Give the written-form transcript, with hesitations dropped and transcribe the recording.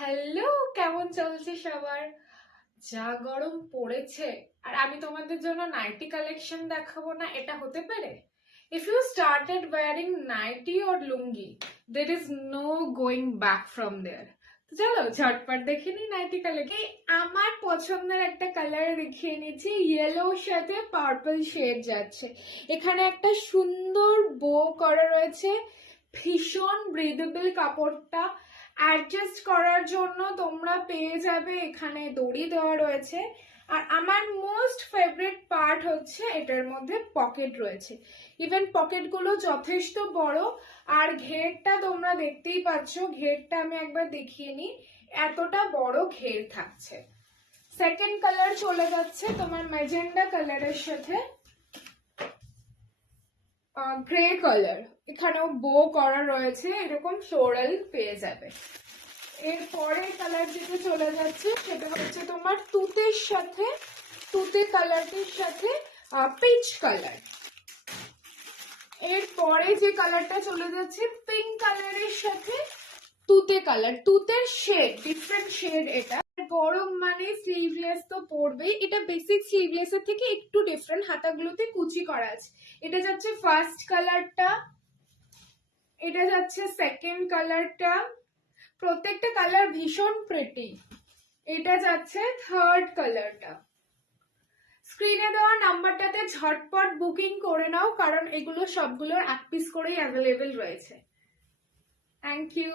Hello, কেমন চলছে সবার? যা গরম পড়েছে, আর আমি তোমাদের জন্য নাইটি কালেকশন দেখাবো না, এটা হতে পারে? If you started wearing nighty or lungi, there is no going back from there. তো চলো ঝটপট দেখে নি নাইটি কালেকশন। আমার পছন্দের একটা কালার দেখিয়ে নিচ্ছি, ইয়েলোর সাথে পার্পল শেড যাচ্ছে। এখানে একটা সুন্দর বো করা রয়েছে, ভীষণ ব্রিদেবল কাপড়টা। অ্যাডজাস্ট করার জন্য তোমরা পেয়ে যাবে এখানে দড়ি দেওয়া রয়েছে। আর আমার মোস্ট ফেভারিট পার্ট হচ্ছে এটার মধ্যে পকেট রয়েছে। ইভেন পকেটগুলো যথেষ্ট বড়। আর ঘেরটা তোমরা দেখতেই পাচ্ছ, ঘেরটা আমি একবার দেখিয়ে নিই, এতটা বড় ঘের থাকছে। সেকেন্ড কালার চলে যাচ্ছে তোমার ম্যাজেন্ডা কালারের সাথে গ্রে কালার। এখানেও বো করা রয়েছে, এরকম ফ্লোরাল পেয়ে যাবে। এরপরে কালার যেটা চলে যাচ্ছে সেটা হচ্ছে তোমার তুতের সাথে, তুতে কালারটির সাথে পিচ কালার। এরপরে যে কালারটা চলে যাচ্ছে পিঙ্ক কালারের সাথে তুতে কালার, তুতের শেড, ডিফারেন্ট শেড। এটা গরম মানে স্লিভলেস তো পরবেই, এটা বেসিক স্লিভলেস এর থেকে একটু ডিফারেন্ট, হাতাগুলোতে কুচি করা আছে। এটা যাচ্ছে ফার্স্ট কালারটা, এটা যাচ্ছে সেকেন্ড কালারটা, প্রত্যেকটা কালার ভীষণ প্রিটি। এটা যাচ্ছে থার্ড কালারটা। স্ক্রিনে দেওয়া নাম্বারটাতে ঝটপট বুকিং করে নাও, কারণ এগুলো সবগুলোর এক পিস করেই অ্যাভেলেবেল রয়েছে। Thank you.